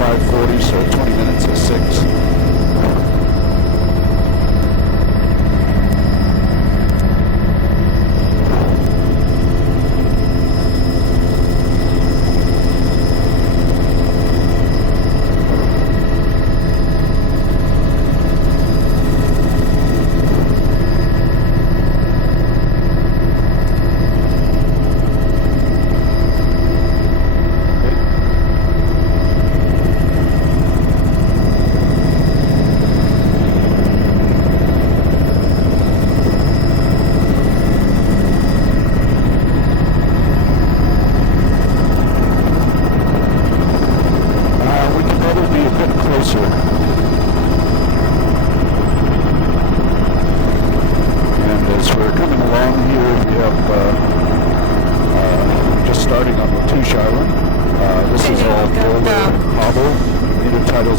5:40, so 20 minutes to 6.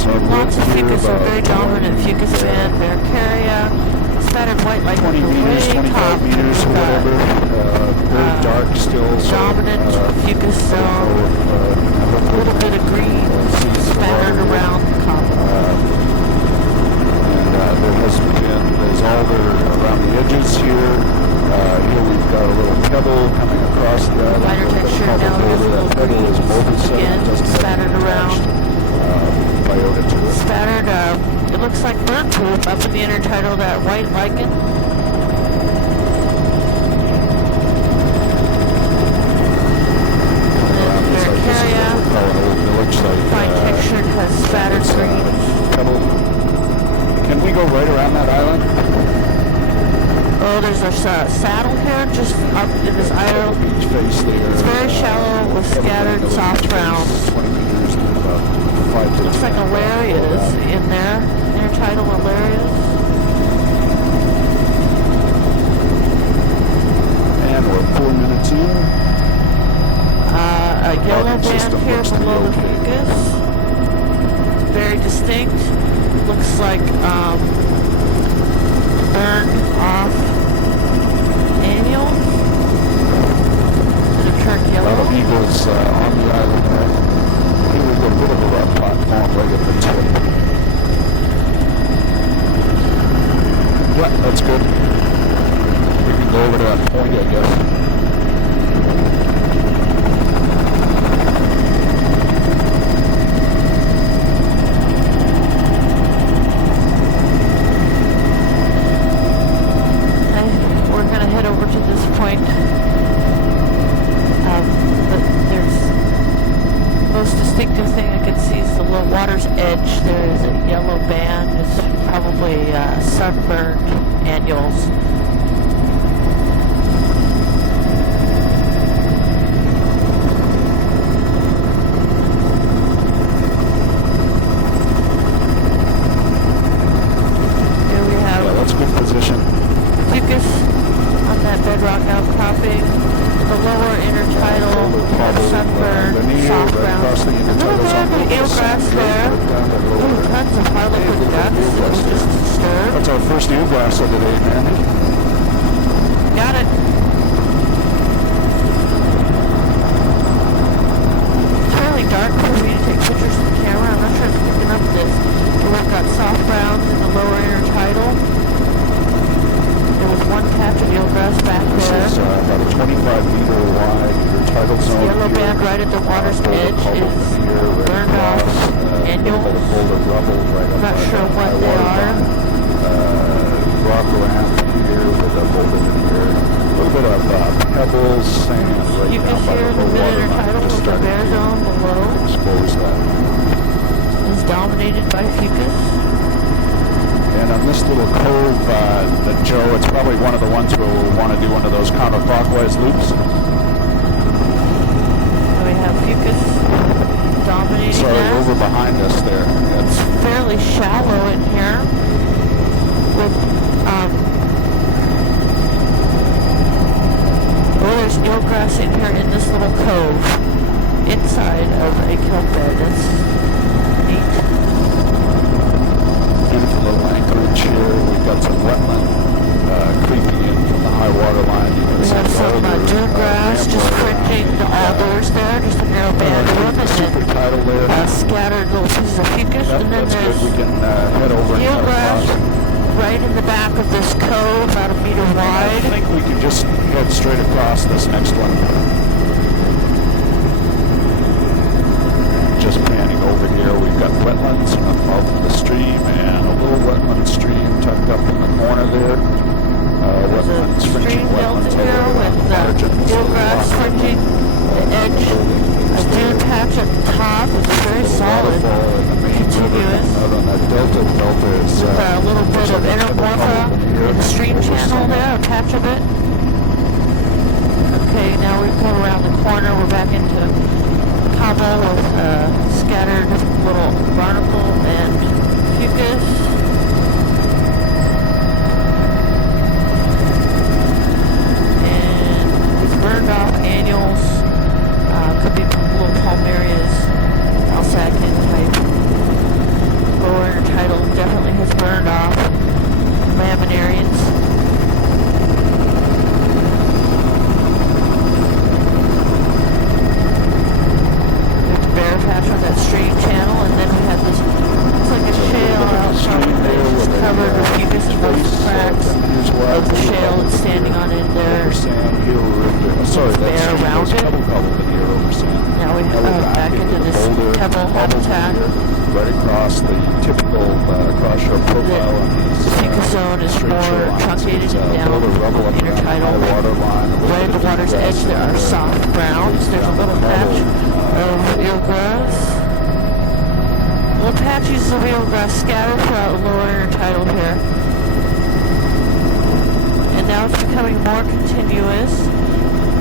Lots of fucus are very dominant. Fucus band, Barricaria, spattered white like 20 meters, 25 meters, or whatever. Very dark still. Dominant fucus zone. A little bit of green spattered around the copper. And there's alder around the edges here. Here we've got a little pebble coming across that. Lighter texture now. Here's a little green. Again, spattered around. Spattered, it looks like burnt poop up in the intertidal, that white lichen. And Barricaria, fine textured, has spattered green. Can we go right around that island? Oh, there's a saddle here, just up in this isle. It's very shallow with scattered soft ground. Looks like Alarias in there. Intertidal Alarias. And we're 4 minutes in. A yellow band here below the fucus. Very distinct. Looks like burned off annual. And a turned yellow. A lot of eagles on the island there. Here we go, a bit of a rough platform right at the tip. Yeah, that's good. We can go over to that point, I guess. We're going to head over to this point. Most distinctive thing I can see is the low water's edge. There is a yellow band. It's probably sunburned annuals. Here we have that's a good position. Fucus on that bedrock outcropping. The lower intertidal, sunburned, soft ground. A little bit of the eelgrass there. Ooh, tons of harlequin ducks that we just disturbed. That's our first eelgrass of the day, man. Got it. It's fairly dark for me to take pictures with the camera. I'm not sure if it's picking up this. We've got soft ground in the lower intertidal. There was one patch of eelgrass back there. This is about a 25-meter wide intertidal zone. Yellow band right at the water's edge is burned off annual. I'm not sure what they are. Rock around here with a boulder in here. A little bit of pebbles, sand right You down can by hear the the water. mid-intertidal with the bear zone below. Expose that. Is dominated by fucus. And on this little cove that Joe, it's probably one of the ones where we'll want to do one of those counterclockwise loops. So we have fucus dominating Sorry, that. over behind us there. It's fairly shallow in here. With, there's eelgrass in here in this little cove. Inside of a kelp bed. That's neat. Beautiful little anchorage here. We've got some wetland creeping in from the high water line. We have some dune grass just fringing the alders there, just a narrow band of them, and super tidal there. then scattered little patches of fucus, Yep, and then that's there's good. We can head over and cut eelgrass across. right in the back of this cove, about a meter I wide. think we can just head straight across this next one. Just panning over here, we've got wetlands on the mouth of the stream and a little wetland stream tucked up in the corner there. There's a Wetlands, stream fringing delta wetlands here over with margins. eelgrass fringing the edge. A dune patch at the top is very solid, continuous. Out on that delta is A little bit of intermorpha in the stream channel there, a patch of it. Okay, now we've come around the corner, we're back into cobble with scattered little barnacle and fucus. And we've burned off annuals, could be little palmarias, Alsatian type. Lower intertidal definitely has burned off. Laminarians. There's a bare patch on that stream channel, and then we have this, it's like a shale outside there, just covered with fucus and most cracks of the shale that's standing on in there. Sorry, that's bare around it. Now we back into this pebble habitat. Right across the typical cross-shore profile on these Fucus zone is more truncated and down intertidal. Right at the water's edge there are soft browns. There's a little patch of eelgrass. Little patches of eelgrass scattered throughout the lower intertidal here. And now it's becoming more continuous,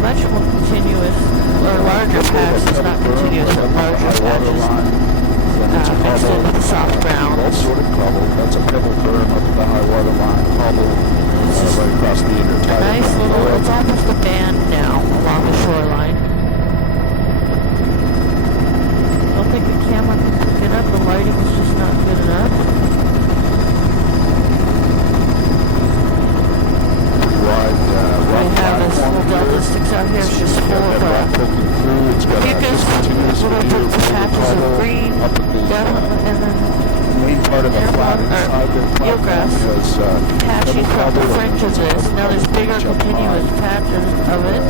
much more continuous, or larger patches, it's not continuous, but larger patches. Mixed in with the soft browns. Sort of cobble. That's a pebble berm up at the high water line. Cobble right across the intertidal. Nice little, it's almost a band now along the shoreline. I don't think the camera can pick it up. The lighting is just not good enough. We have this little delta sticks out here. It's just full of fucus, little bits of patches of green, and then main part of the flat inside the eelgrass patchy from the fringe of this. Now there's bigger continuous patches of it.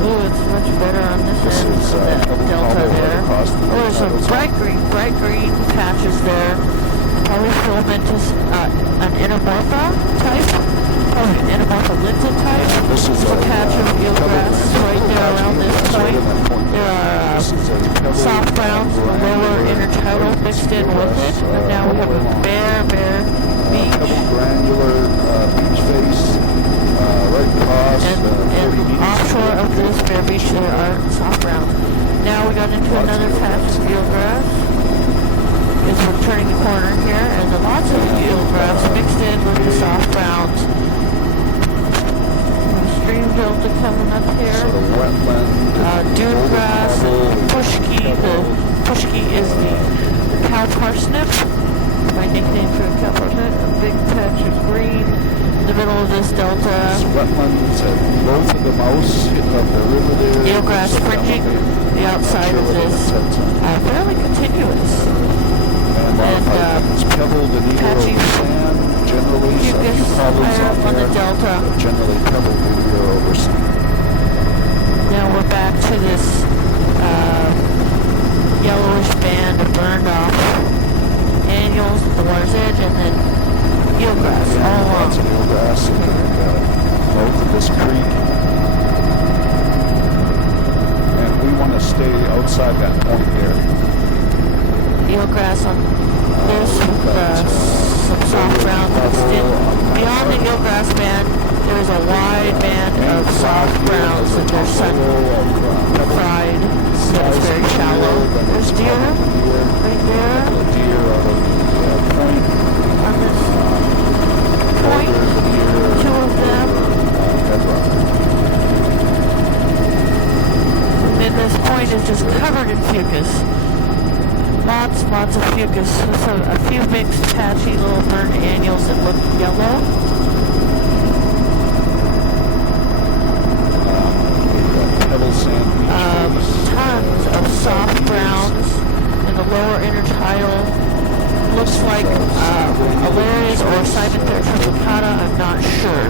Ooh, it's much better on this end of that delta there. Oh, there's some bright green patches there. Polyfilamentous, an intermorpha type. Oh, an intermorpha lintel type. This is a patch of eelgrass right there around this point. There are soft browns, the lower intertidal mixed in with it. And now we have a bare beach. Granular beach face right across. And offshore of this bare beach there are soft browns. Now we got into another patch of eelgrass. As we're turning the corner here, and then lots of eelgrass mixed in with the soft browns. Stream delta coming up here. Sort of wetland. Dune grass and pushki. The pushki is the cow parsnip. My nickname for cow parsnip. A big patch of green in the middle of this delta. Wetlands at both of the mouths hitting up the river there. Eelgrass fringing the outside of this. Fairly continuous. And it's pebbled and patchy sand generally. fucus higher up on the delta. Generally pebbled and over sand. Now we're back to this yellowish band of burned off annuals at the water's edge, and then eelgrass all along. Lots of eelgrass and both of this creek. And we want to stay outside that point there. Eelgrass on this with some soft browns mixed in. Beyond the eelgrass band, there is a wide band of soft browns that are sun-fried, so it's very shallow. There's deer right there on this point, two of them. And then this point is just covered in fucus. Lots of fucus. So a few mixed patchy little burned annuals that look yellow. Pebble sand. Tons of soft browns in the lower intertidal. Looks like Alarias or Cybenthera truncata, I'm not sure.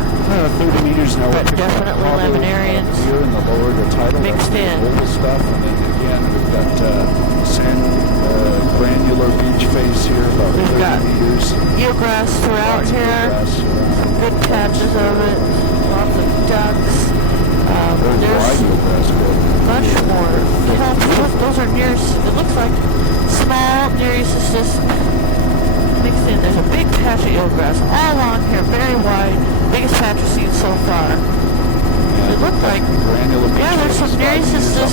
30 meters now. But definitely laminarians here in the lower intertidal. mixed in. Stuff, and then again we've got sand granular beach face here, about We've 30 got meters. eelgrass throughout here. Good patches of it. Lots of ducks. There's much more kelp. Those are it looks like small Nereocystis mixed in. There's a big patch of eelgrass all along here, very wide. Biggest patch we've seen so far. It looked like, there's some Nereocystis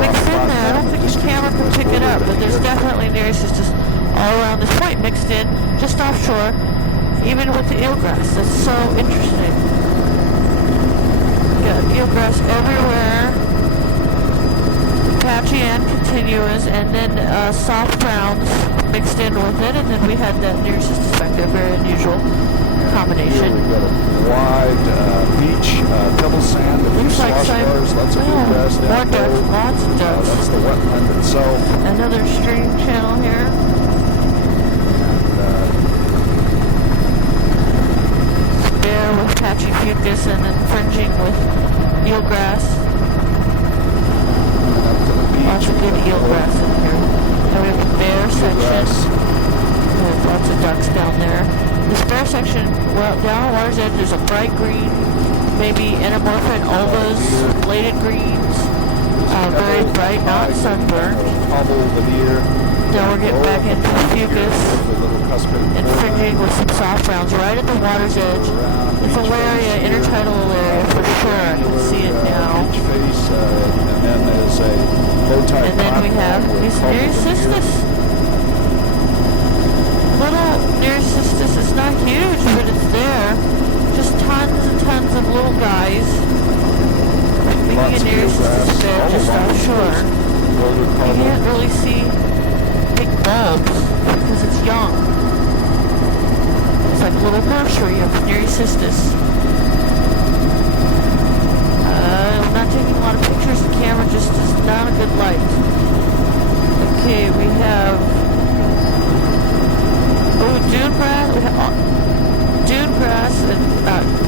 mixed in there. I don't think the camera can pick it up, but there's definitely Nereocystis all around this point, mixed in, just offshore, even with the eelgrass. That's so interesting. Got eelgrass everywhere, patchy and continuous, and then soft browns mixed in with it, and then we had that Nereocystis back there, very unusual combination. We've got a wide beach, pebble sand, a few slosh bars, lots of eelgrass down more ducks, lots of ducks. That's the wetland itself. Another stream channel here. Bare with patchy fucus and then fringing with eelgrass. Lots of good eelgrass in here. Then we have a bare section. There's lots of ducks down there. This bare section, well, down the water's edge, there's a bright green, maybe endomorphin ulvas, bladed greens, very bright, not sunburned. Then we're getting back into fucus and fringing with some soft browns right at the water's edge. It's Alaria, intertidal Alaria for sure. I can see it now. And then we have these Nereocystis. Little Nereocystis is not huge, but it's there. Just tons and tons of little guys. Making a Nereocystis bed just offshore. You can't really see big bulbs because it's young. It's like a little nursery of Nereocystis. I'm not taking a lot of pictures. The camera just is not a good light. Okay, we have dune grass. We have dune grass and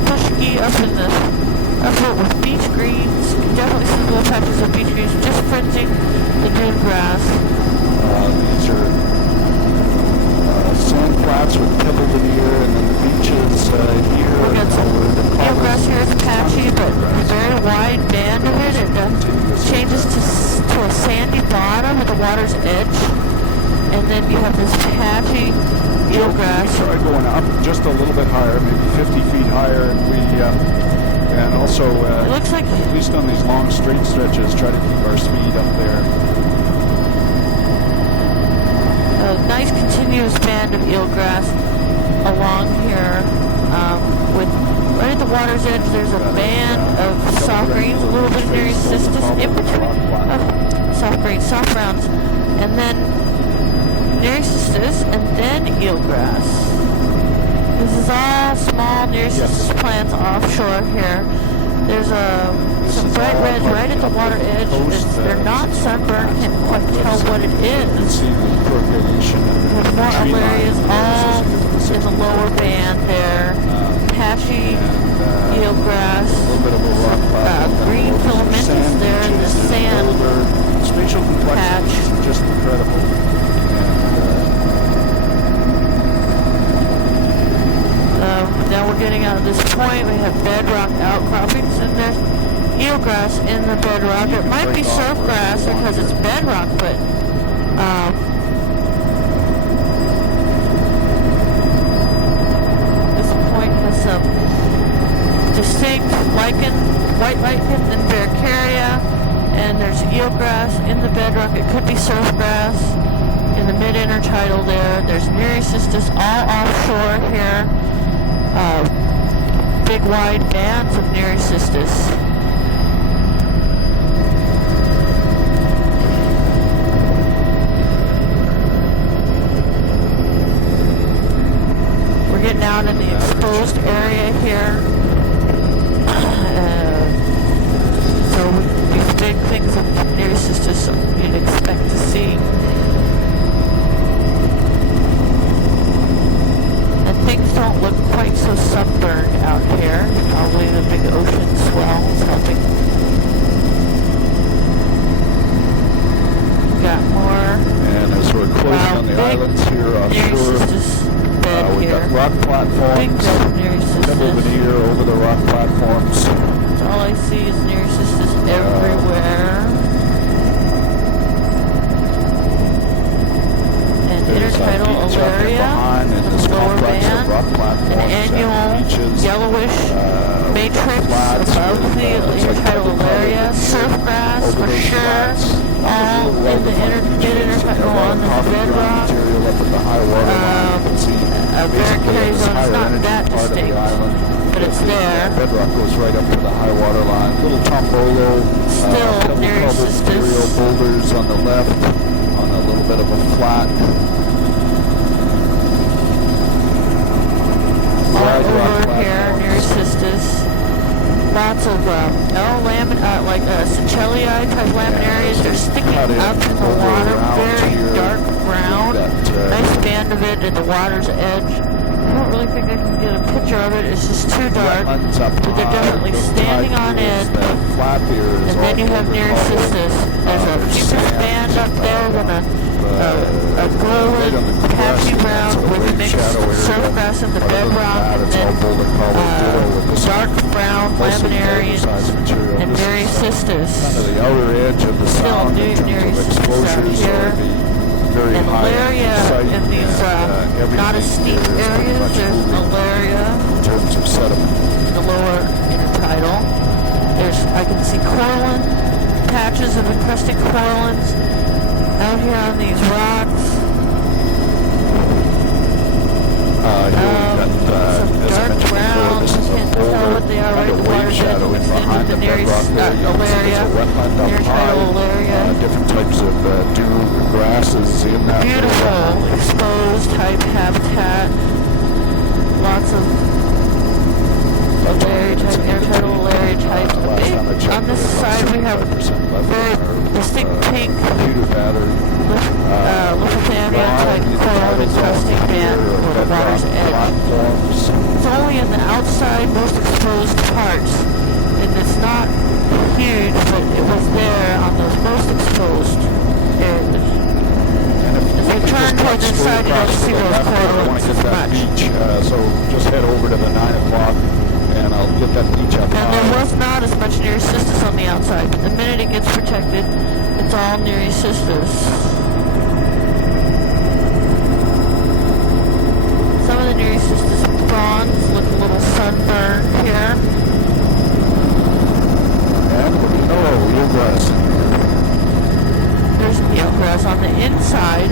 pushki up in the upper with beach greens. You can definitely see little patches of beach greens just fringing the dune grass. These are sand flats with pebble veneer, and then the beaches here. We got some eelgrass here. It's patchy, but a very wide band of it. It changes to a sandy bottom at the water's edge, and then you have this patchy eelgrass. We tried going up just a little bit higher, maybe 50 feet higher, and we and also it looks like, at least on these long straight stretches, try to keep our speed up there. A nice continuous band of eelgrass along here. With right at the water's edge, there's a band of soft greens, a little bit of Nereocystis in between. Soft greens, soft browns, and then Nereocystis, and then eelgrass. This is all small Nereocystis plants offshore here. There's some bright reds right at the water edge. They're not sunburned, can't quite tell what it is. There's more Alarias all in the lower band there. Patchy eelgrass, green filamentous there in the sand patch. Just incredible. Now we're getting out of this point. We have bedrock outcroppings, and there's eelgrass in the bedrock. It might be surf grass because it's bedrock, but this point has some distinct lichen, white lichen, and Barricaria, and there's eelgrass in the bedrock. It could be surf grass in the mid-intertidal there. There's Nereocystis all offshore here. Big wide bands of Nereocystis. We're getting out in the exposed area here. So these big things of Nereocystis you'd expect to see. Near offshore. Sisters bed We here. got rock Big platforms, bed Near double Sisters. veneer over the rock platforms. All I see is Near Sisters everywhere. And There's intertidal beach up and Alaria behind in with this a lower complex of band. rock platforms An annual and beaches. yellowish matrix flats above with, the looks like intertidal double Alaria. covered Surf grass over for those sure. flats. All in the mid-intertidal on the bedrock. Material up at the high water line. You can see Barricade zone is not that distinct, but it's there. Bedrock goes right up to the high water line. Little tombolo, Still double Near covered Sisters. material boulders on the left, on a little bit of a flat. All over here, Near Sisters. Lots of like Seychellii type laminarias. They're sticking up in the water, very dark brown. Nice band of it at the water's edge. I don't really think I can get a picture of it. It's just too dark. But they're definitely standing on end. And then you have Near Sisters. There's a fuchsia band up there with a glowing patchy brown with mixed surf grass in the bedrock, and then dark brown laminarians and Near Sisters. The outer edge of the Still sound Near in terms of Sisters out exposure, here. very And high Alaria site, in these and, not as steep everything here is pretty areas. much There's moving Alaria in terms of sediment. in the lower intertidal. I can see coralline, patches of encrusted corallines out here on these rocks. Here we've got, Some as I dark mentioned before, browns. this is I a can't tell boulder what they are right and at a the wave water's edge. shadow in Mixed in with behind the the Near bedrock there. You can see Alaria, there's a wetland up intertidal high. Alaria. Different types of dune grasses in that Beautiful exposed type habitat. Lots of Alaria type, intertidal Alaria type. On this side we have very distinct pink Lithuania type coral encrusting band with the water's edge. It's only in the outside most exposed parts, and it's not huge, but it was there on those most exposed areas. As we turn toward this side, you don't see those corals as much. So just head over to the 9 o'clock and I'll get that beach up And high. there was not as much Near Sisters on the outside, but the minute it gets protected, it's all Near Sisters. Some of the Near Sisters prawns look a little sunburned here. And eelgrass in here. There's eelgrass on the inside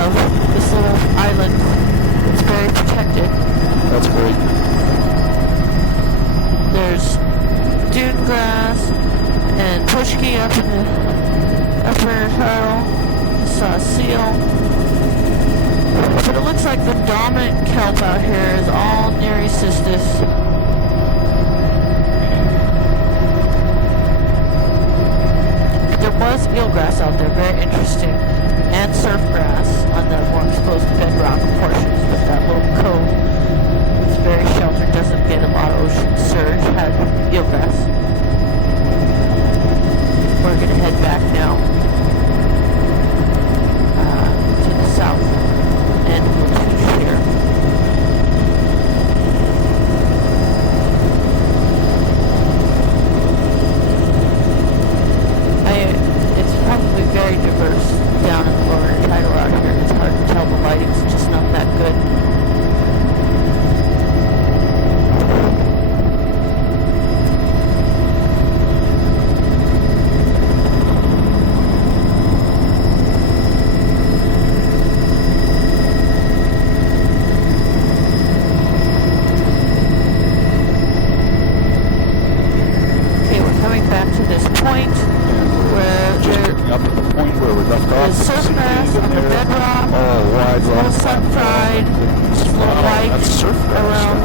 of this little island. It's very protected. That's great. There's dune grass and pushki up in the upper intertidal. Saw a seal. But it looks like the dominant kelp out here is all Near Sisters. There was eelgrass out there, very interesting, and surf grass on the more exposed bedrock portions, but that little cove is very sheltered, doesn't get a lot of ocean surge, has eelgrass. We're going to head back now to the south end of the beach here. It's probably very diverse down in the lower tidal out here. It's hard to tell, the lighting's just not that good. Okay, we're coming back to this point where Just picking up at the point where we left off. there's surf grass on the bedrock. Oh, wide It's a little rock sun-fried. It's a little white that's surf grass. around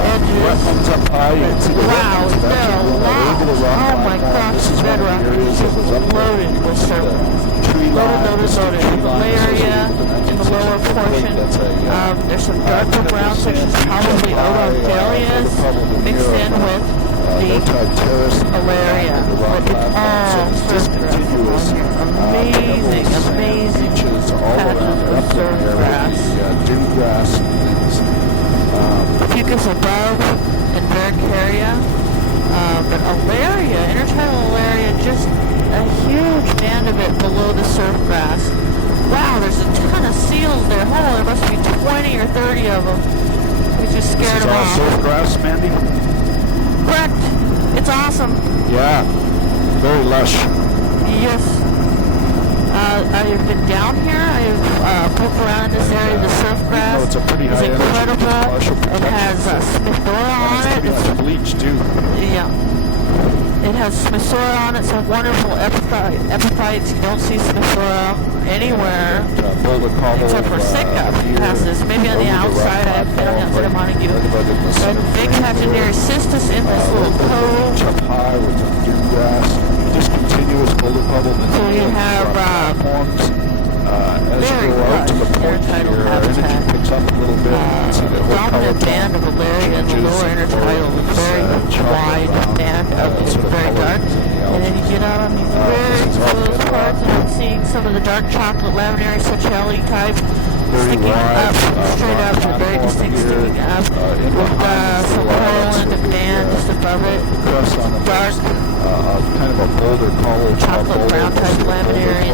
edges. Wetlands up high. You can see the Wow, wetlands there are actually going lots. over the rock Oh my platform. gosh, This this is one of the bedrock areas is that just was up there. loaded with surf grass. Tree line, Loaded tree line area associated in the with lower 1964 portion. That's a, There's some darker brown sections, probably odonthalias, mixed in with low-tide terrace, Alaria. the rock It's platform, all so it's surf discontinuous. grass along here. Amazing Beaches all around patches the of surf upland grass. area, the dune grass and things. Fucus above in Barracaria, but Alaria, intertidal Alaria, just a huge band of it below the surf grass. Wow, there's a ton of seals there. Oh, there must be 20 or 30 of them. We just scared This is them all off. surf grass, Mandy? Correct. It's awesome. Yeah, very lush. Yes. I've been down here. I've poked around in this area. The surf grass it's a pretty is high energy incredible. partial It protection. has Smithsora And on it's it. pretty much bleached too. Yeah. It has Smithsora on it, some wonderful epiphytes. You don't see Smithsora anywhere Boulder Cobble, except for Sitka here, passes. Maybe on the over outside, rock I've been on the outside of platform, Montague. right about in the But center big frame Pachyderus there. cystis in this little cove. Up high with the dune grass, discontinuous boulder cobble. So you have platforms. As very you go out to the lush point intertidal here, energy habitat. picks up a little bit. You can see the whole color Dominant band of Alaria in the changes lower intertidal, and very chocolate wide brown, band of it's sort of very color dark. in the And then you get out on these very this is all close bedrock. parts, and I'm seeing some of the dark chocolate laminary sacheli type sticking wide, up, straight up, they're very platform distinct, here, sticking up, in with behind some the coral lights in the with the, band just above it. crust on the Dark, kind of a boulder collar, chocolate brown type laminary.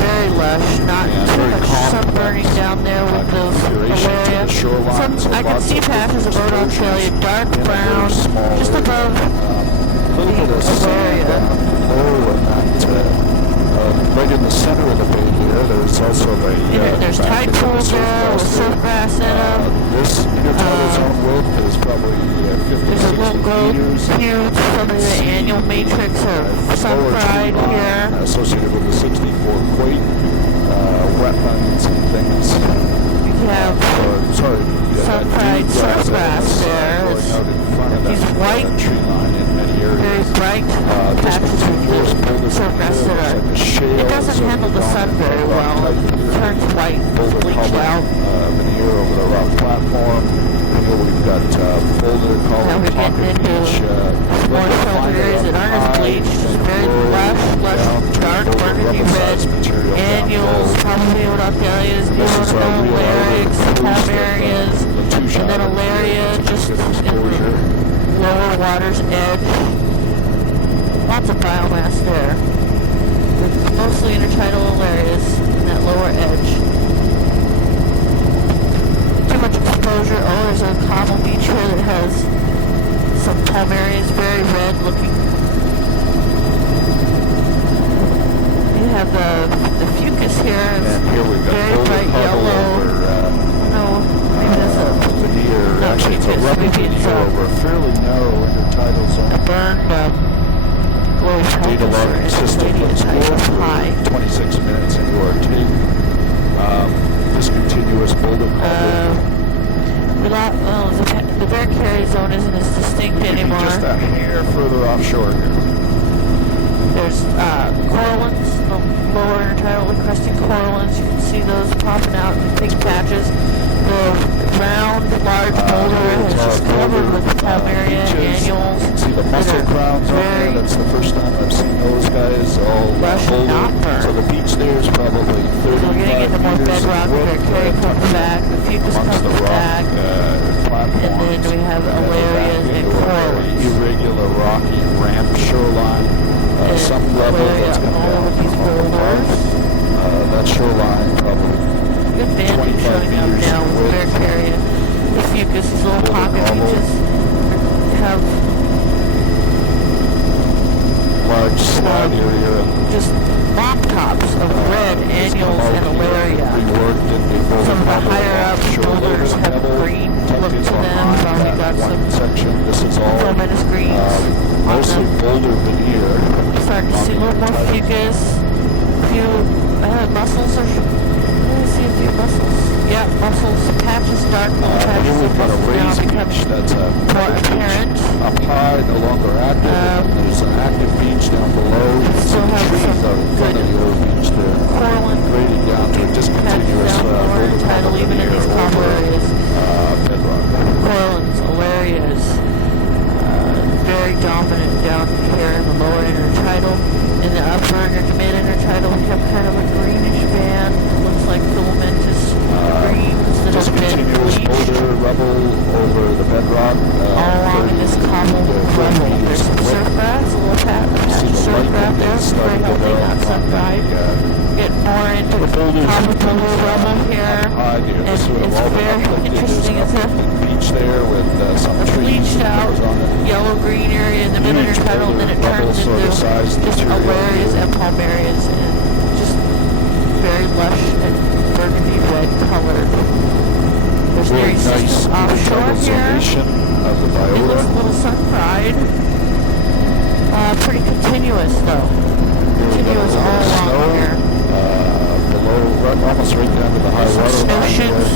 Very lush, not Yeah, too very much calm. sunburning down there with those configuration to Alaria. the shoreline, so I can lots see of patches of different Australia, dark in a very brown, small just area. above A little bit of sand Alaria. down low and that right in the center of the bay here. There's also a There's back tide into the pools there with surf grass in them. This intertidal zone width is probably 50, There's a 60 little growth meters. huge, some of the annual matrix of sun Lower fried tree line here. associated with the 64 quake, wetlands and things. You have sun fried surf grass there. These white, very bright patches of surf grass that are, it doesn't handle the sun very well. It turns white, bleached out. Veneer over the rock platform. Here we've got boulder Now column, we're getting pocket into beach, more sheltered areas that aren't as bleached, just very lush, dark, burgundy red, annuals, probably Odonthalias, neonatal larynx, palmarias, and then Alaria just in the lower water's edge. Lots of biomass there. With mostly intertidal Alarias in that lower edge. Too much exposure. Oh, there's a cobble beach here that has some palmarias, very red looking. You have the fucus here. and here we've got Very boulder bright cobble yellow. over No, maybe that's a veneer. no, Actually, it's a fucus. rubber Maybe it's veneer a over a fairly narrow intertidal zone. burned glow Data pelvis or logging system intermediate looks type good of for high. 26 minutes into our tape. Discontinuous boulder cobble. The Barracaria zone isn't as distinct anymore. Just a hair further offshore here. There's corallines, the lower intertidal encrusting corallines. You can see those popping out in big patches. The round, large boulder is just covered with palmaria annuals. You can see the mussel crowns on there. That's the first time I've seen those guys all lush and not boulder. burned. So the beach there is probably 35 We're getting into more meters bedrock. The width, Barracaria comes back. The fucus amongst comes the rock back. platforms. And then we have And then Alarias back and into a very corallines. irregular rocky ramp shoreline. And Some level Alaria that's come all down over these from boulders. that shoreline probably Good banding 25 showing up meters now in with width. Barracaria. The fucus, these little Boulder pocket cobble. beaches have large slide area. just mop tops of red annuals and Alaria. Some of the higher up boulders have green look to them. Probably got some section. This is all fomenous greens on mostly them. boulder veneer. Starting to see a little more fucus. A few mussels or let me see a few mussels. Yeah, mussels, patches, dark little Here patches of we've got a mussels now raised become beach that's a more apparent. up high, no longer active. And there's an active beach down below. Still The have trees some are in front of good the old beach there. coralline Grading down to a patches discontinuous down lower boulder intertidal, cobble even in veneer these cobble over areas. sun-dried. Get more into cobble rubble here. And it's very interesting. It's a bleached out yellow-green area in the mid-intertidal, and then it turns into just alarias and palmarias, and just very lush and burgundy red colored. There's Near East offshore here. It looks a little sun-dried. Pretty continuous though. Continuous all along here. Below, almost right down to the high water line. Snowshoes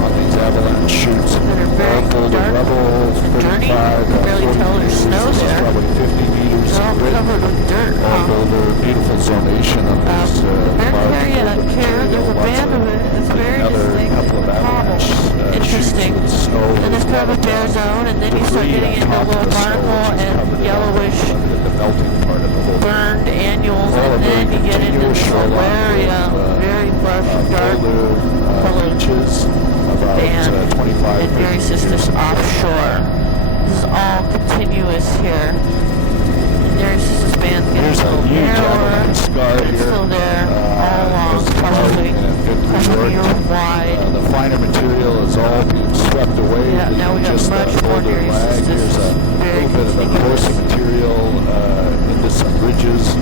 on these avalanche chutes. That are very dark. Dirty. You can barely tell there's snow there. Probably 50 meters. They're all covered with dirt. Beautiful zonation of these here, there's a band of it. It's very distinct. Interesting. And there's kind of a bare zone, and then you start getting into a little barnacle and yellowish burned annuals, and then you get into this area, very lush, dark colored band, and Near Sisters offshore. This is all continuous here. Near Sisters band's getting a little narrower, but it's still there all along, probably wide. The finer material is all being swept away. Yeah, now we got much more Near Sisters. There's a little bit of a coarser material into some ridges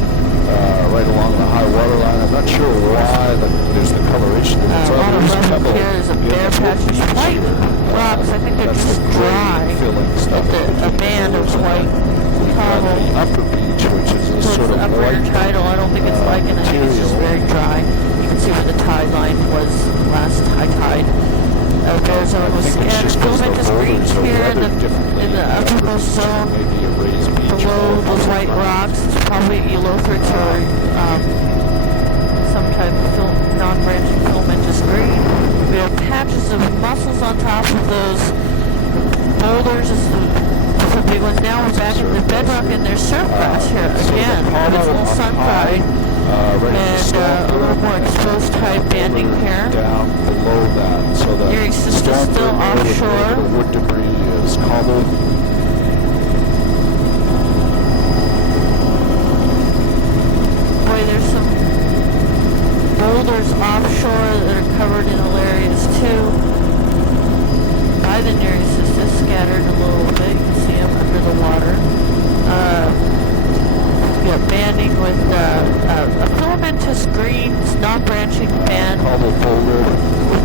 right along the high water line. I'm not sure why there's the coloration. A lot of rough here. There's a bare patch of white rocks. I think they're just dry. A band of white cobble. The upper beach, which is a sort of upper intertidal. I don't think it's like it. I think it's just very dry. You can see where the tide line was last high tide. There's a filamentous greens here in the uppermost zone below those white rocks. It's probably elothrits or some type of non-branching filamentous green. We have patches of mussels on top of those boulders. It's the big ones. Now we're back in the bedrock, and there's surf grass here again. It's a little sun-fried. And a little more exposed type banding here. Down below that, so the Near East is still offshore. The wood debris is cobbled. Boy, there's some boulders offshore that are covered in areas too. By the Near East is just scattered a little bit. You can see them under the water. Banding with a filamentous greens, non-branching band with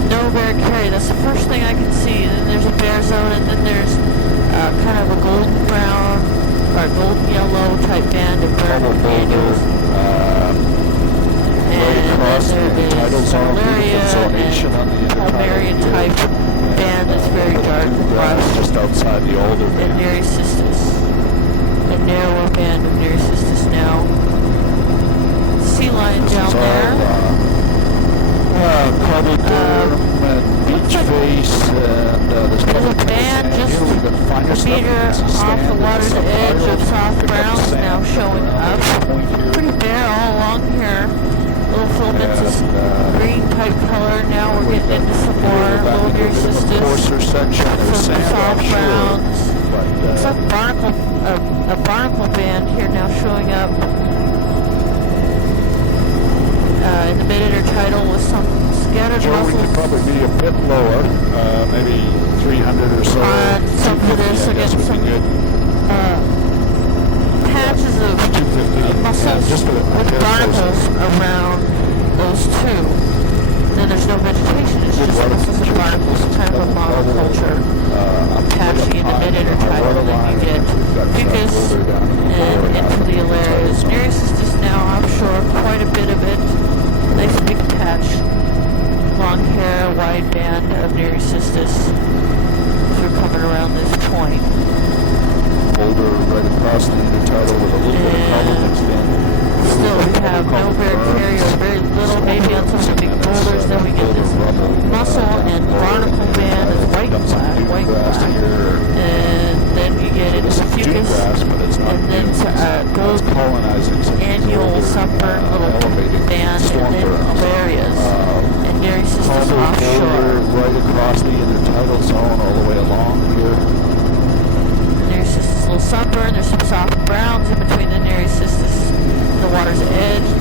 no varicary. That's the first thing I can see. Then there's a bare zone, and then there's kind of a golden brown or golden yellow type band of burnt annuals. And then there is Solaria and Palmaria type band that's very dark and lush. Just outside the older band. And Near Sisters. A narrower band of Near Sisters now. Sea lion down there. Beach face, and there's a band just a meter off the water's edge of soft browns now showing up. Pretty bare all along here. Little filamentous green type color. Now we're getting into some more little Near Sisters. Some soft browns. Looks like a barnacle band here now showing up in the mid-intertidal with some scattered mussels. We could probably be a bit lower, maybe 300 or so. Some for this, again, some patches of mussels with barnacles around those two. Then there's no vegetation, it's just mussels and barnacles, kind of a monoculture. Patchy in the mid-intertidal, then you get fucus and into the alarias. Near Sisters now offshore, quite a bit of it. Nice big patch. Long hair, wide band of Near Sisters as we're coming around this point. Boulder right across the intertidal with a little bit of color mixed in. Still, we have no varicary or very little, maybe on some of the big boulders. Then we get this mussel and barnacle band is white black, and then you get into fucus, and then gold annual sunburn little band, and then alarias, and Near Sisters offshore. Right across the intertidal zone all the way along here. Near Sisters little sunburn. There's some soft browns in between the Near Sisters. The water's edge.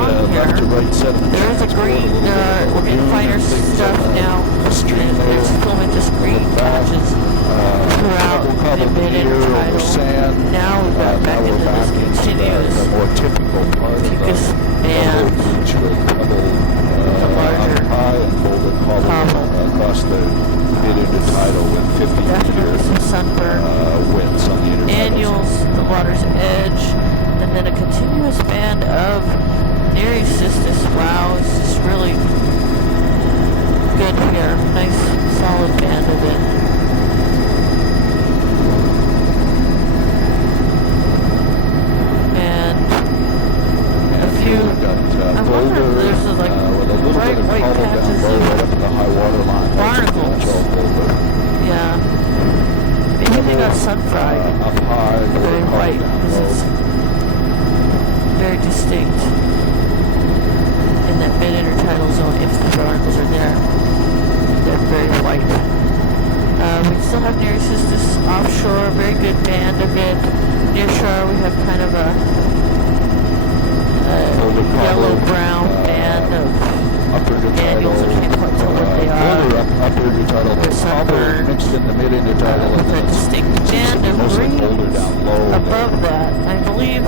along here. Left to right sediment There's a transport, green, little bit of we're getting lagoon finer and things stuff on now. the stream And there's there. filamentous green patches throughout the mid-intertidal. Sand. Now we've got back Now we're into back this into continuous the more typical part mucus of band. beach with pebble The larger up high and folded cobble across the mid-intertidal with 50 Definitely meter some sunburn. widths on the intertidal. Annuals, the water's edge, and then a continuous band of Nereid cystis. Wow, it's just really good here. Nice solid band of it. And a few, I wonder if there's like bright white patches of right up at the high water line. barnacles. Yeah. Maybe they got sun-fried. Up high, Very white, down because low. it's very distinct in that mid-intertidal zone if the barnacles are there. They're very white. We still have Nereid cystis offshore, very good band of it. Near shore we have kind of a yellow-brown band of upper annuals. I can't quite tell what they are. Upper intertidal, They're sunburned. mixed in the mid-intertidal, and With then a distinct band of mostly green boulder down low. above that. I believe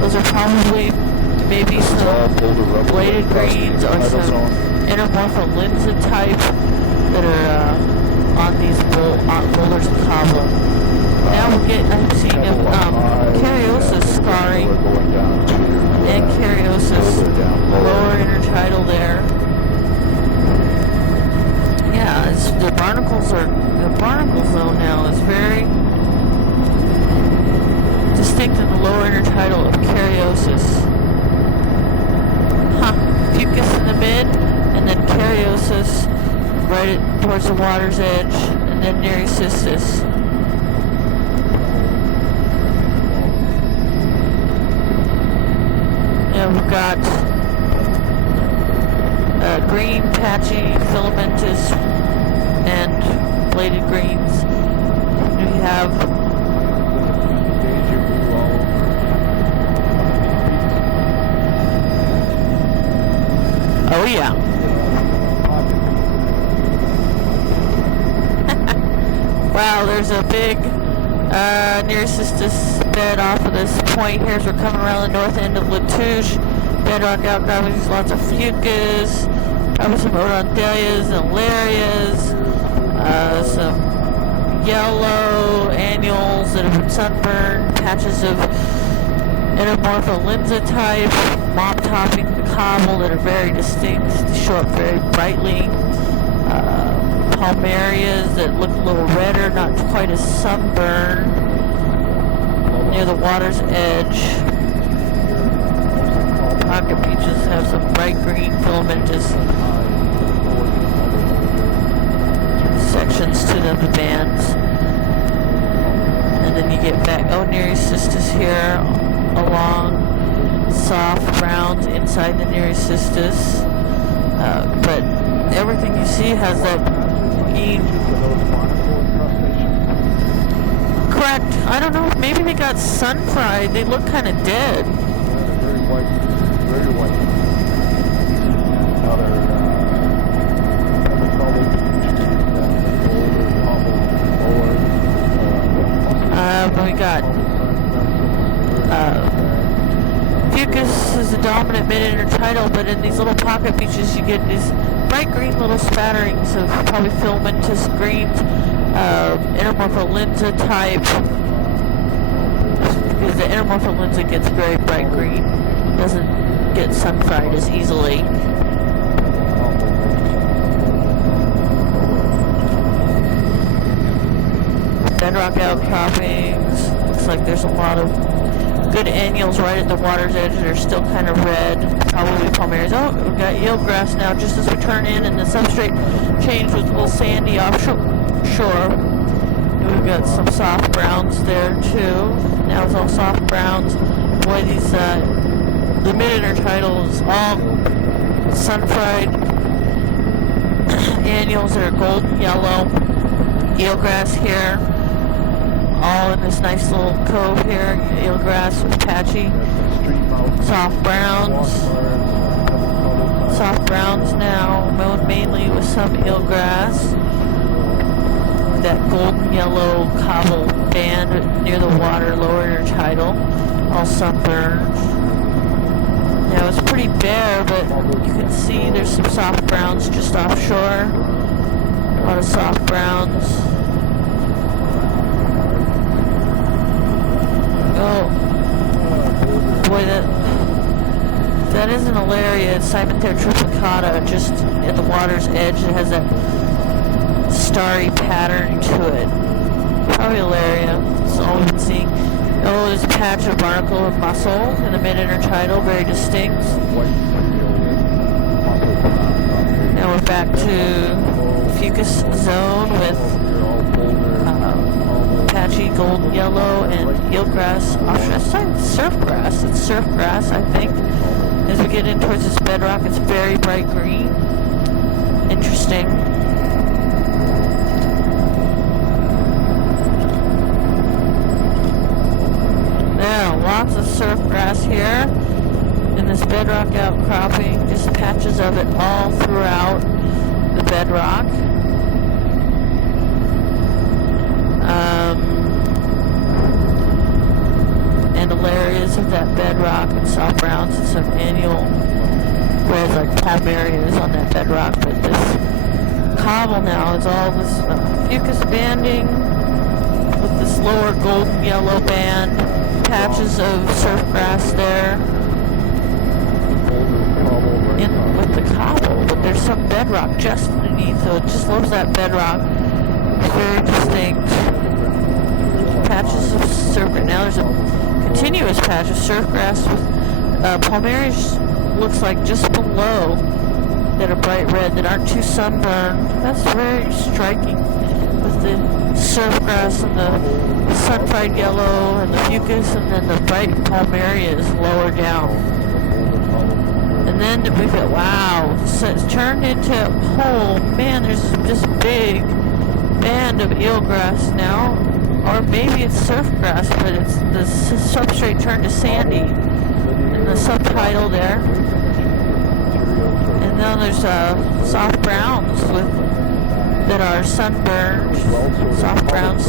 those are probably maybe It's all some boulder rubber bladed across the greens or intertidal some zone. intermorpholinza type that are on these boulders and cobble. Now I'm seeing cariosis scarring We're going down to and cariosis boulder down lower. lower intertidal there. Yeah, the barnacle zone now is very distinct in the lower intertidal of cariosis. Fucus in the mid, and then cariosis right towards the water's edge, and then Nereid cystis. Yeah, we've got green, patchy, filamentous, and bladed greens. We have oh yeah. Wow, there's a big Nereid cystis bed off of this point here as we're coming around the north end of Latouche. Bedrock outcroppings, lots of fucus, probably some odonthelias and larias, some yellow annuals that have been sunburned, patches of intermorpholinza type, mop topping the cobble that are very distinct, show up very brightly. Palmarias that look a little redder, not quite as sunburned, near the water's edge. Pocket beaches have some bright green filamentous sections to them, the bands. And then you get back, Nereid cystis here, along soft browns inside the Nereid cystis. But everything you see has that correct. I don't know. Maybe they got sun fried. They look kind of dead. Very white. Very white. Now we got fucus is the dominant mid-intertidal, but in these little pocket beaches you get these bright green little spatterings of probably filamentous greens, intermorpholinza type, because the intermorpholinza gets very bright green, doesn't get sun-fried as easily. Bedrock outcroppings, looks like there's a lot of good annuals right at the water's edge that are still kind of red, probably palmares. Oh, we've got eelgrass now just as we turn in, and the substrate changed with a little sandy offshore. And we've got some soft browns there too. Now it's all soft browns. Boy, these the mid-intertidal is all sun-fried annuals that are golden yellow. Eelgrass here, all in this nice little cove here. Eelgrass with patchy soft browns. Soft browns now, mowed mainly with some eelgrass. That golden yellow cobble band near the water, lower intertidal, all sunburned. Now it's pretty bare, but you can see there's some soft browns just offshore. A lot of soft browns. Oh, boy, that isn't Alaria. It's Cymathera triplicata, just at the water's edge. It has that starry pattern to it. Probably Alaria. That's all we've been seeing. Oh, there's a patch of barnacle and mussel in the mid-intertidal, very distinct. Now we're back to fucus zone with patchy golden yellow and eelgrass. It's surfgrass. It's surfgrass, I think. As we get in towards this bedrock, it's very bright green. Interesting. Now, lots of surfgrass here in this bedrock outcropping, just patches of it all throughout the bedrock. And Alarias of that bedrock and soft browns and some annual reds like palmarias on that bedrock. But this cobble now is all this fucus banding with this lower golden yellow band. Patches of surfgrass there in with the cobble, but there's some bedrock just underneath, so it just loves that bedrock. It's very distinct. Patches of surfgrass. Now there's a continuous patch of surfgrass with palmarias, looks like just below, that are bright red, that aren't too sunburned. That's very striking with the surfgrass and the sun-fried yellow and the fucus, and then the bright palmarias lower down. And then we've got, wow, so it's turned into, oh man, there's this big band of eelgrass now, or maybe it's surfgrass, but it's the substrate turned to sandy in the subtidal there. And then there's soft browns that are sunburned, soft browns.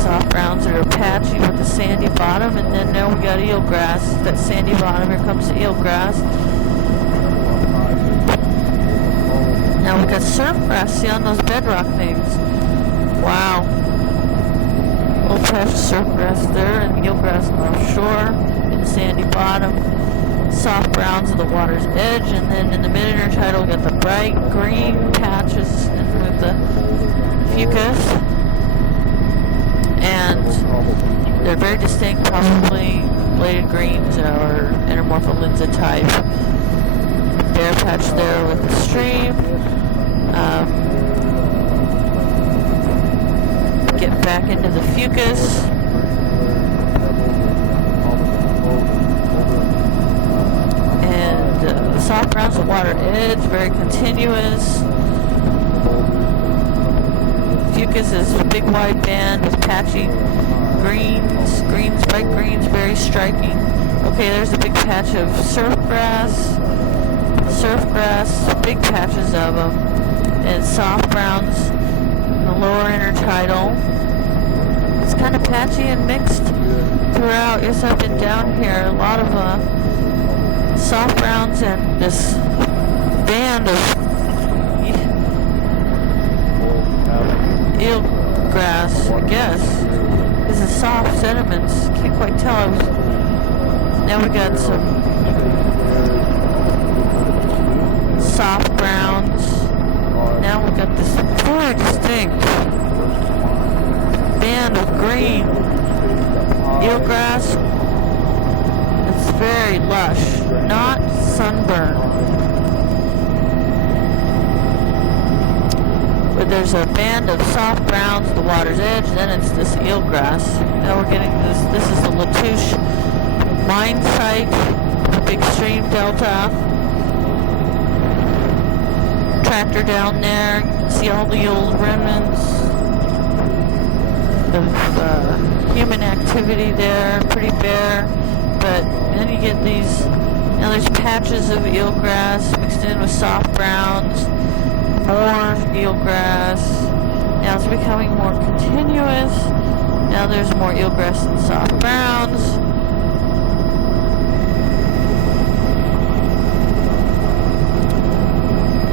Soft browns that are patchy with the sandy bottom, and then now we got eelgrass, that sandy bottom. Here comes the eelgrass. Now we got surfgrass. See on those bedrock things. Wow. Little patch of surfgrass there, and eelgrass offshore in the sandy bottom. Soft browns at the water's edge, and then in the mid-intertidal we got the bright green patches with the fucus. And they're very distinct, probably bladed greens or entomorpholinza type. Bare patch there with the stream. Get back into the fucus. And the soft browns at water edge, very continuous. Fucus is a big wide band with patchy greens, bright greens, very striking. Okay, there's a big patch of surfgrass, big patches of them, and soft browns in the lower intertidal. It's kind of patchy and mixed throughout. Yes, I've been down here. A lot of soft browns and this band of eelgrass, I guess. This is soft sediments. Can't quite tell. Now we got some soft browns. Now we got this very distinct band of green eelgrass. It's very lush, not sunburned. But there's a band of soft browns at the water's edge, then it's this eelgrass. Now we're getting this is the Latouche mine site, a big stream delta. tractor down there. You can see all the old remnants of human activity there. Pretty bare, but then you get these. Now there's patches of eelgrass mixed in with soft browns. More eelgrass. Now it's becoming more continuous. Now there's more eelgrass and soft browns.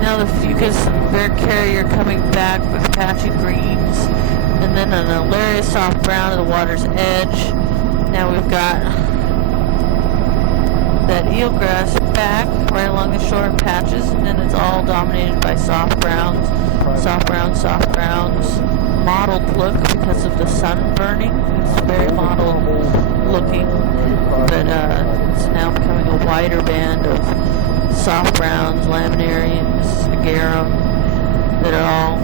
Now the fucus and bear carrier coming back with patchy greens, and then an Alaria soft brown at the water's edge. Now we've got that eelgrass back right along the shore in patches, and then it's all dominated by soft browns, soft browns, soft browns. Mottled look because of the sun burning. It's very mottled looking, but it's now becoming a wider band of soft browns, laminarians, agarum, that are all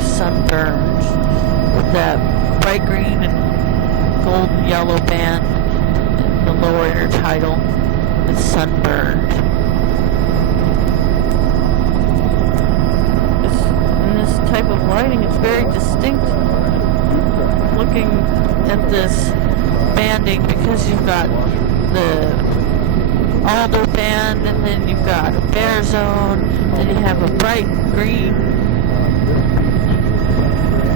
sunburned. That bright green and golden yellow band in the lower intertidal is sunburned. This type of lighting is very distinct looking at this banding, because you've got the alder band, and then you've got a bare zone, then you have a bright green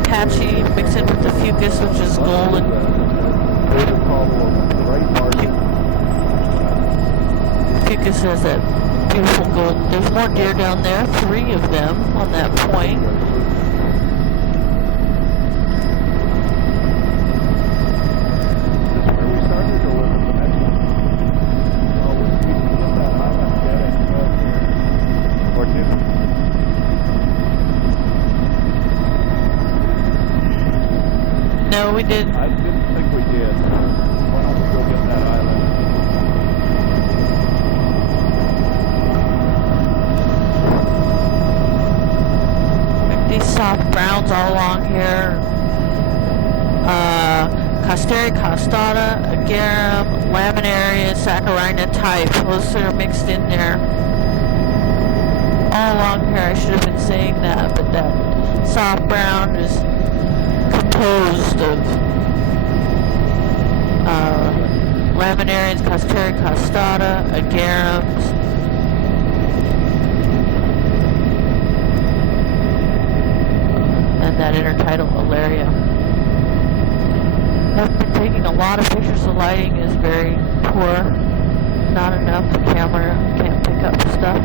patchy mixed in with the fucus, which is golden. Fucus has that beautiful gold. There's more deer down there, 3 of them on that point. No, we didn't. I didn't think we did. Why don't we go get that island? These soft browns all along here. Costeri costata, agarum, laminaria, saccharina type. Those that are mixed in there. All along here, I should have been saying that, but that soft brown is composed of laminarians, Costeri costata, agarums, and that intertidal Alaria. I've been taking a lot of pictures. The lighting is very poor. Not enough. The camera can't pick up stuff.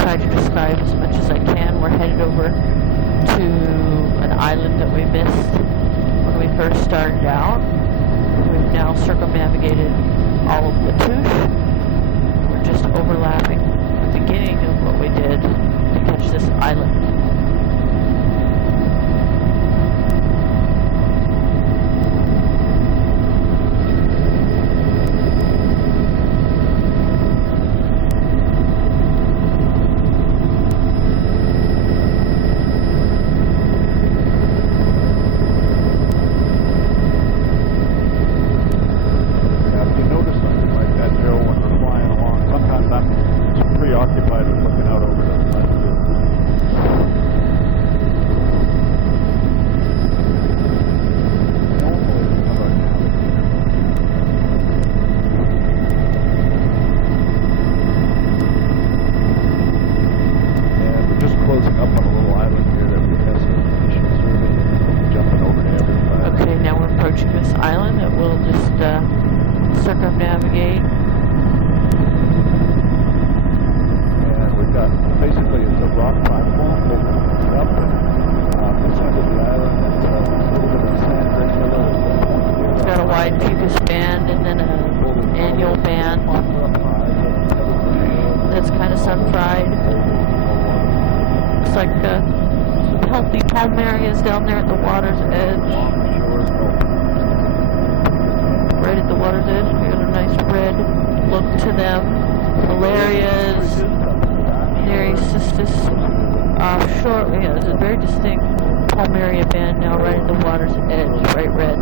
Try to describe as much as I can. We're headed over to an island that we missed when we first started out. We've now circumnavigated all of Latouche. We're just overlapping the beginning of what we did to catch this island. Circumnavigate. And we've got, basically it's a rock platform that up and this end of the island, it's a little bit of sand right. It's got a wide fucus band and then an annual band that's kind of sun-fried. Looks like some healthy palmarias down there at the water's edge. Right at the water's edge. Here's a nice red look to them. Alarias, Nereocystis offshore. Yeah, there's a very distinct palmaria band now right at the water's edge, bright red.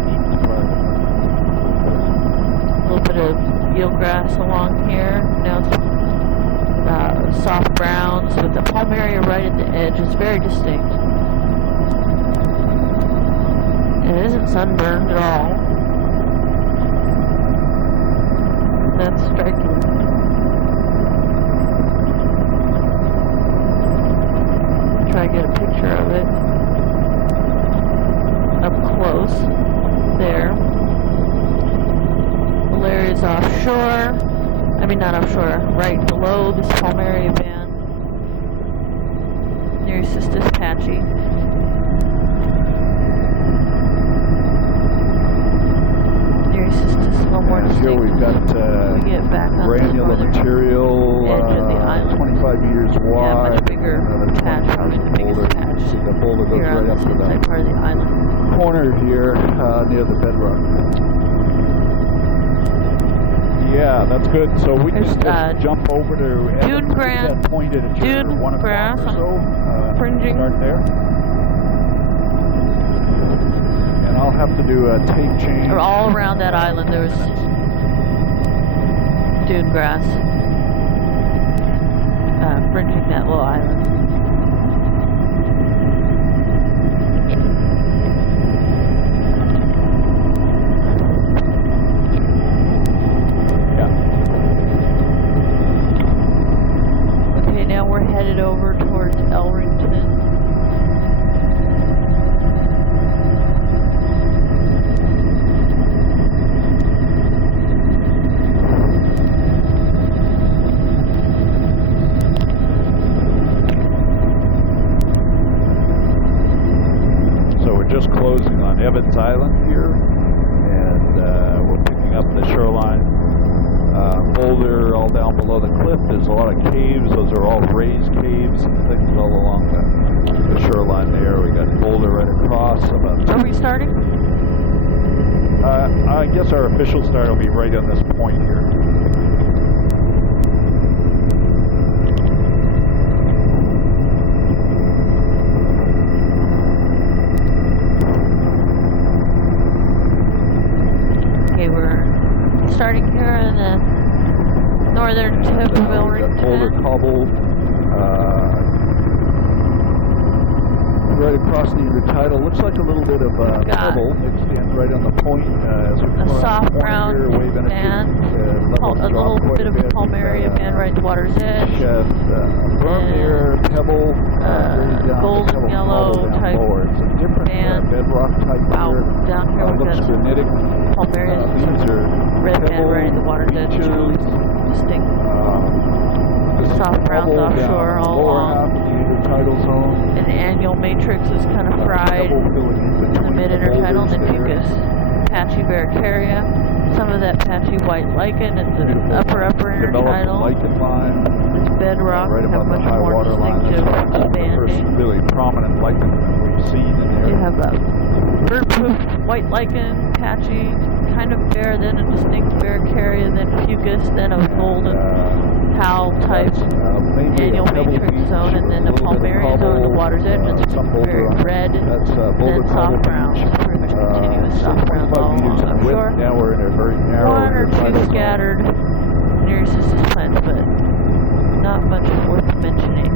A little bit of eelgrass along here. Now it's soft browns with the palm area right at the edge. It's very distinct. It isn't sunburned at all. That's striking. Try to get a picture of it up close. There. Valeria's offshore. I mean, not offshore, right below this Palmaria band. Nereusistis patchy. Nereusistis a little more distinct. Here we've got we get back on granular the material, edge of the island. 25 meters Yeah, wide. much bigger patch, probably the biggest patch. See the boulder goes Here on right up this to inside the part of the island. corner here near the bedrock. Yeah, that's good. So we There's, can just jump over to dune grass, that point at dune 1 o'clock grass or so. fringing. Start there. And I'll have to do a tape change. Or all around that island there was dune grass fringing that little island. Okay, now we're headed over towards Elrington. Just closing on Evans Island here, and we're picking up the shoreline boulder all down below the cliff. There's a lot of caves. Those are all raised caves and things all along the shoreline there. We got boulder right across. Are we starting? I guess our official start will be right on this point here. Starting here in the northern tip of Elrington. Boulder cobble right across the intertidal. Looks like a little bit of pebble mixed in right on the point as we come a soft around brown here, waving band, a little bit of a Palmaria band right at the water's edge. Berm here, pebble, golden yellow type It's a different band. bedrock type Wow, here. down here we've got looks some granitic. Palmarias. These are red band pebble right at the water's edge. It's really distinct. Soft browns offshore all along. Intertidal zone. An annual matrix is kind of fried in the mid-intertidal, and then fucus. Patchy Barricaria. Some of that patchy white lichen at the upper intertidal. Lichen line. This bedrock right have above the much high more water line. distinctive The first banding. really prominent lichen that we've seen in there. You have a bird-proof white lichen, patchy, kind of bare, then a distinct Barricaria, then fucus, then a golden Powell type annual matrix zone, and then the Palmaria zone at the water's edge. It's very red, and then soft browns, pretty much continuous soft browns all along offshore. Now we're in a very narrow One or two scattered Nereusistis plants, but not much worth mentioning.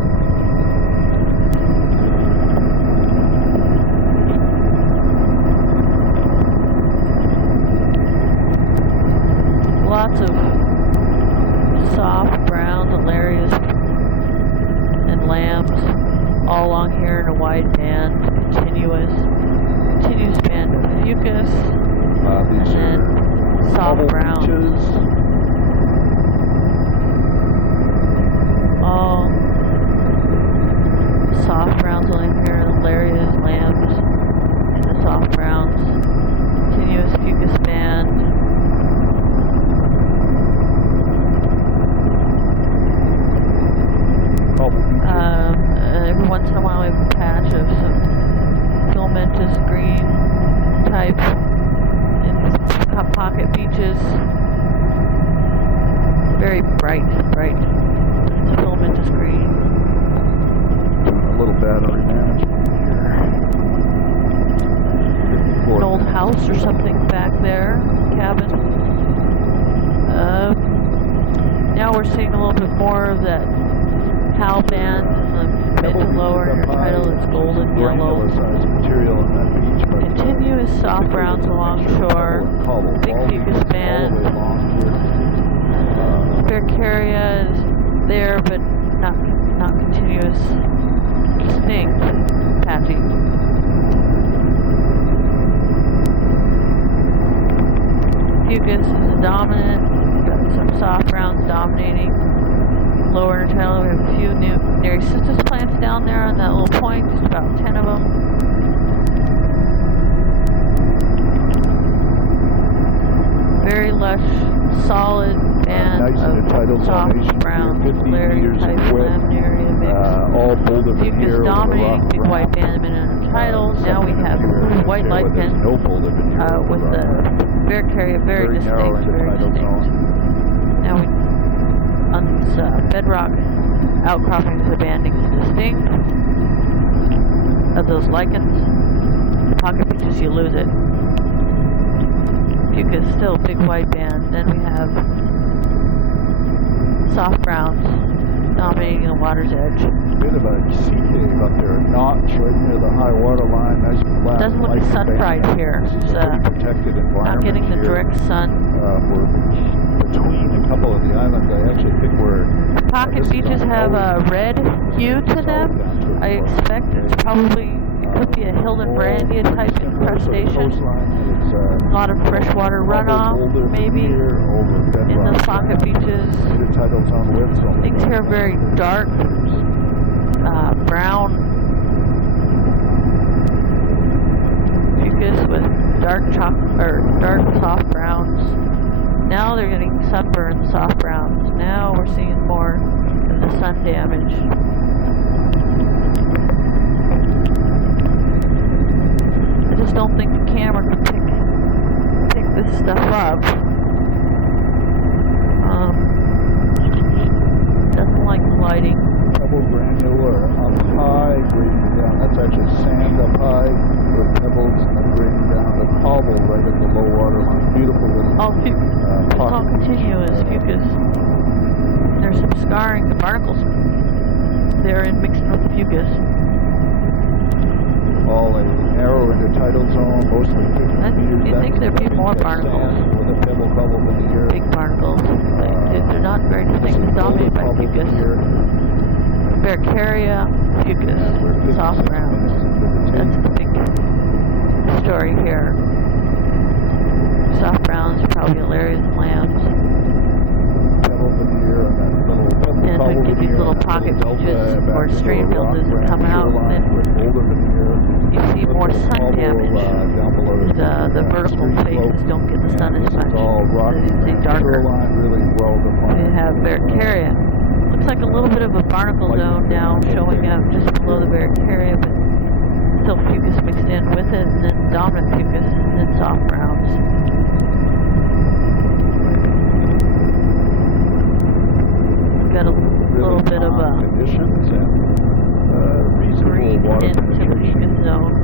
Lots of soft browns, alarias, and lambs all along here in a wide band, continuous band of fucus, and then soft browns. All soft browns along here, alarias, lambs, and the soft browns, continuous fucus band. Every once in a while we have a patch of some filamentous green type in hot pocket beaches. Very bright filamentous green. A little battery management here. An old house or something back there, cabin. Now we're seeing a little bit more of that Hal band in the mid to lower intertidal. It's golden yellow. Continuous soft browns along shore. Big fucus band. Bercaria is there, but not continuous, distinct patchy. Fucus is dominant. Got some soft browns dominating. Lower intertidal, we have a few new Nereusistis plants down there on that little point, just about 10 of them. Very lush, solid band of soft browns, Larry type laminaria mix. All boulder Fucus dominating, big white band in intertidal. Now we have white light band with the Bercaria, very distinct, very distinct. Now we on this bedrock outcroppings, the banding is distinct of those lichens. Pocket beaches, you lose it. Fucus, still big white band. Then we have soft browns dominating the water's edge. Bit of a sea cave up there, a notch right near the high water line. Nice flat. Doesn't look sun bright here. It's protected environment. not getting the direct sun. We're between a couple of the islands. I actually think we're. Pocket beaches have a red hue to them. I expect it's probably, it could be a Hildenbrandia type incrustation. A lot of freshwater runoff, maybe, in those pocket beaches. Things here are very dark, brown fucus with dark soft browns. Now they're getting sunburned soft browns. Now we're seeing more of the sun damage. I just don't think the camera can pick this stuff up. Doesn't like the lighting. Pebble granular up high, grading down. That's actually sand up high with pebbles and then grading down the cobble right at the low water line. Beautiful little. It's all continuous fucus. There's some scarring. The barnacles they're in mixing with the fucus. All a narrow intertidal zone, mostly 50 meters. You'd think there'd be more barnacles. With a pebble bubble in the ear. Big barnacles. They're not very distinct. It's dominated by fucus. Bercaria, fucus, soft browns. That's the big story here. Soft browns, probably Alarias and lambs. And we get these little pocket beaches where stream builders come out, and then you see more sun damage. The vertical faces don't get the sun as much. They darker. We have Bercaria. Looks like a little bit of a barnacle zone now showing up just below the Bercaria, but still fucus mixed in with it, and then dominant fucus, and then soft browns. Got a little bit of a green tint to the fucus zone.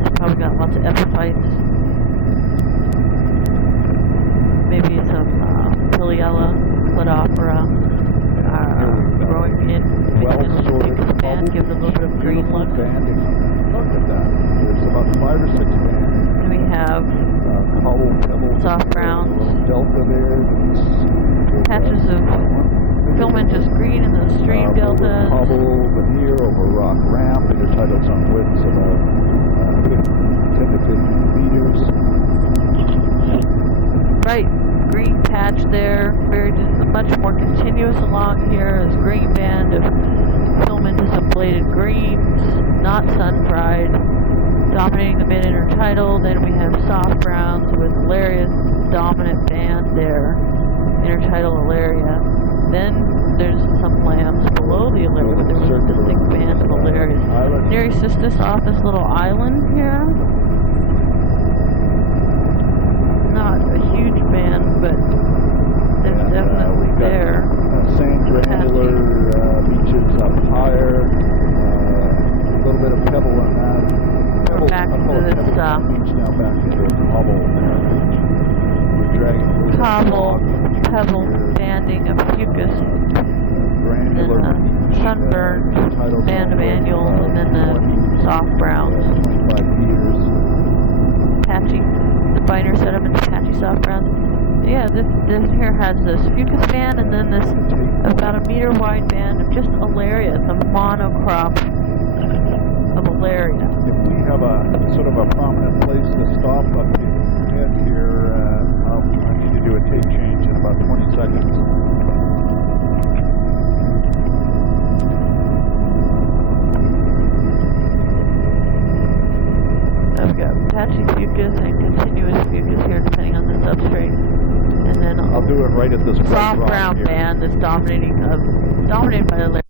It's probably got lots of epiphytes. Maybe some Piliella, Cladopera, growing in mixed in with the fucus band, give it a little bit of green look. Look at that. There's about 5 or 6 bands. And we have soft browns, patches of filamentous green in the stream deltas. Cobble veneer over rock ramp, intertidal zone widths about 10 to 15 meters. Right, green patch there, very just much more continuous along here. This green band of filamentous ablated greens, not sun fried, dominating the mid intertidal. Then we have soft browns with Alaria's dominant band there, intertidal Alaria. Then there's some lambs below the Alaria, but there's a distinct band of Alarias. Nereusistis off this little island here. Not a huge band, but it's definitely there. Sand granular beaches up higher. A little bit of pebble on that. We're back to this beach now, back into cobble. We're dragging cobble, pebble banding of fucus. sunburned band of annuals, and then the soft browns. 25 years. Patchy, the binder set up into patchy soft browns. Yeah, this here has this fucus band, and then this about a meter wide band of just alaria. It's a monocrop of alaria. If we have a sort of a prominent place to stop up ahead here, I need to do a tape change in about 20 seconds. I've got patchy fucus and continuous fucus here, depending on the substrate. And then I'll do it right at this soft brown here. band that's dominated by the